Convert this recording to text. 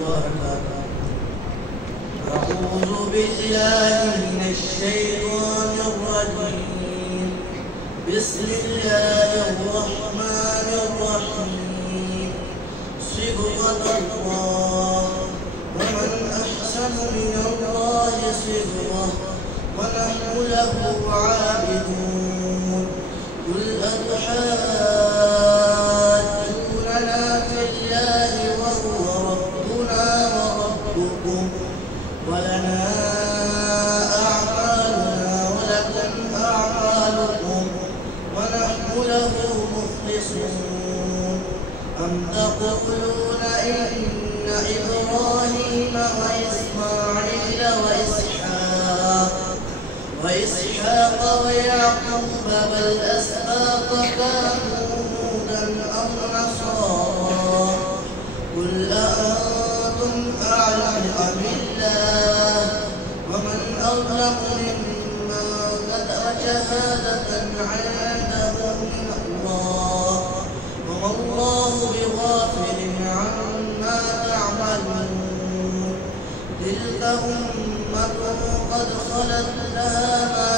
أعوذ بالله من الشيطان الرجيم. بسم الله الرحمن الرحيم. صبغة الله، ومن أحسن من الله صبغة، ونحن له عابدون. قل أتحاجوننا في الله وهو ربنا وربكم، ولنا أعمالنا ولكم أعمالكم، ونحن له مخلصون. أم تقولون إن إبراهيم وإسماعيل وإسحاق ويعقوب والأسباط كانوا هودا أو نصارى؟ قل أأنتم أعلم أم الله؟ ومن أظلم ممن كتم شهادة عنده من الله، وما الله بغافل عما تعملون. تلك أمة قد خلت لها ما